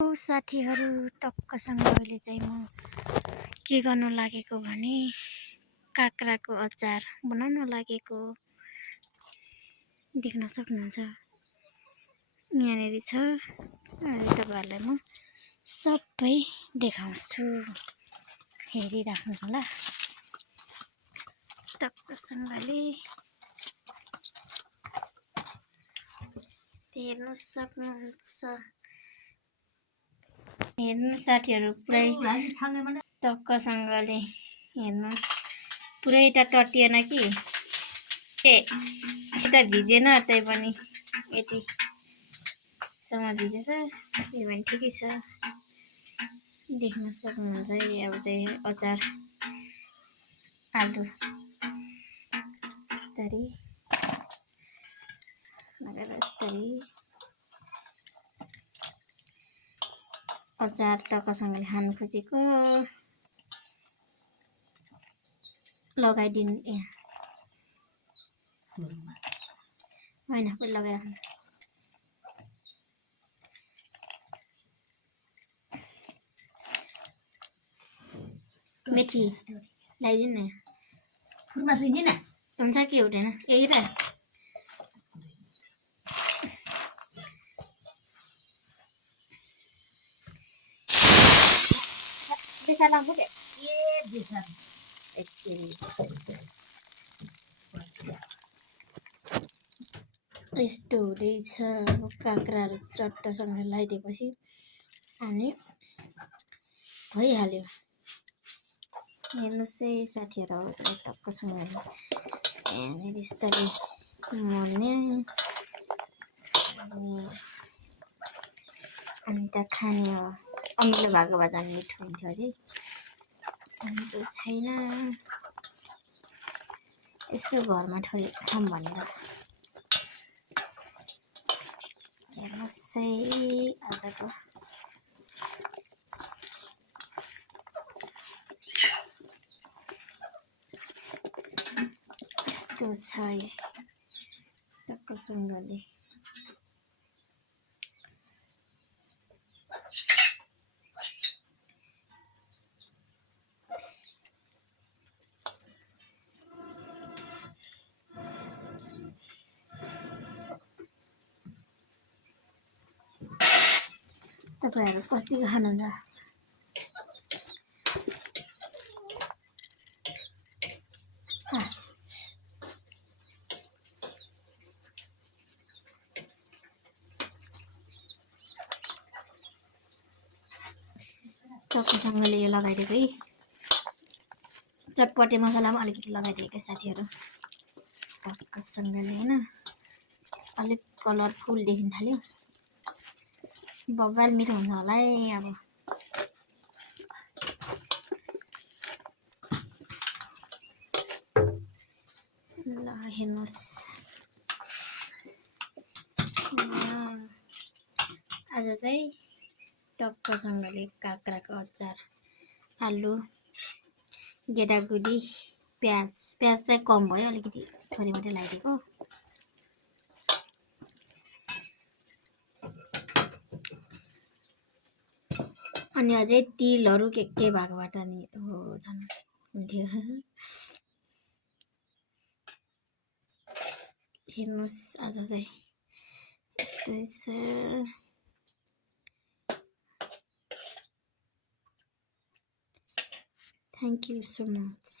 साथीहरू टक्कसँग अहिले चाहिँ म के गर्न लागेको भने काँक्राको अचार बनाउन लागेको देख्न सक्नुहुन्छ। यहाँनिर छ। अहिले तपाईहरुलाई म सबै देखाउँछु, हेरिराख्नु होला टक्कसँगले। हेर्नु सक्नुहुन्छ। हेर्नु साथीहरू पुरै टक्कसँगले हेर्नुस्। पुरै त टट्टिएन कि यता भिजेन त्यही पनि यति सम्म भिजेछ, त्यही पनि ठिकै छ। देख्न सक्नुहुन्छ। अब चाहिँ अचार आलु तरी लगेर यस्तरी अचार टक्कसँगले खानु खोजेको लगाइदिनु होइन पनि लगाइराख्नु। मेथी लगाइदिनु न। फुलमा सिदिन हुन्छ कि हुँदैन यही र बेसार लाग्छ के बेसार यस्तो हुँदैछ। काँक्राहरू चट्टसँग लगाइदिएपछि अनि भइहाल्यो। हेर्नुहोस् है साथीहरू, टक्कसँग यहाँनिर यस्तरी मोल्ने अनि त खाने हो। अमिलो भएको भए झन् मिठो हुन्थ्यो अझै, अमिलो छैन। यसो घरमा थोरै खाऊँ भनेर। हेर्नुहोस् है आजको यस्तो छ टक्कसँगले। तपाईहरु कसरी खानुहुन्छ? टक्कसँगले यो लगाइदिएको है। चटपटे मसला पनि अलिकति लगाइदिएको साथीहरू टक्कसँगले हैन। अलिक कलरफुल देखिन थाल्यो। बबाल मिठो हुन्छ होला है अब। ल हेर्नुहोस्, आज चाहिँ टक्कसँगले काँक्राको अचार, आलु, गेडागुडी, प्याज चाहिँ कम भयो, अलिकति थोरै मात्रै लगाइदिएको। अनि अझै तिलहरू के भएकोबाट नि हो झन् हुन्थ्यो। हेर्नुहोस् आज चाहिँ यस्तै छ। Thank you so much.